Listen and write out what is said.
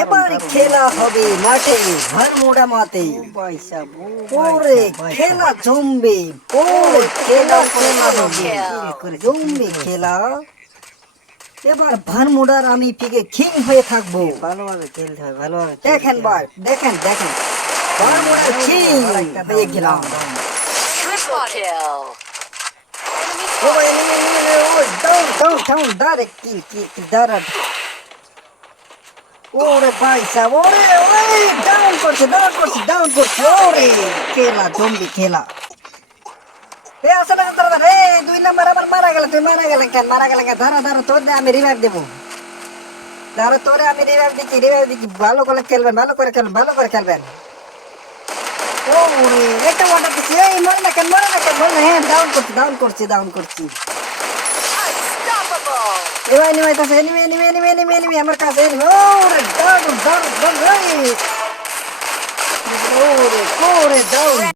এবার খেলা হবে মাঠে ভারমোড়া মাতে পয়সা ওরে খেলা জমবে ওরে খেলা খেলা হবে জমবে খেলা এবার ভারমোড়ার আমি পিকে খিং হয়ে থাকব ভালোভাবে খেলতে হয় ভালোভাবে দেখেন ভাই দেখেন দেখেন ভারমোড়ার খিং হয়ে গেলাম Triple ও এনিমি এনিমি ও down down down direct kill kill direct ওরে পয়সা ওরে ওরে ডাউন করছে ডাউন করছে ডাউন করছে ওরে খেলা জম্বি খেলা এ আসলে দাঁড়া রে দুই নাম্বার আমার মারা গেল তুই মারা গেল কেন মারা গেল কেন ধরো ধরো তোর আমি রিভাইভ দেবো ধরো তোরে আমি রিভাইভ দিচ্ছি রিভাইভ দিচ্ছি ভালো করে খেলবেন ভালো করে খেলবেন ভালো করে খেলবেন ওরে একটা ওয়াটার দিচ্ছি এই মরে না কেন মরে না কেন মরে হ্যাঁ ডাউন করছি ডাউন করছি ডাউন করছি. এবার এনিমি আইতাছে enemy enemy enemy enemy enemy আমার কাছে এনিমি ওরে ডাউন ডাউন ডাউন ওরে ওরে ডাউন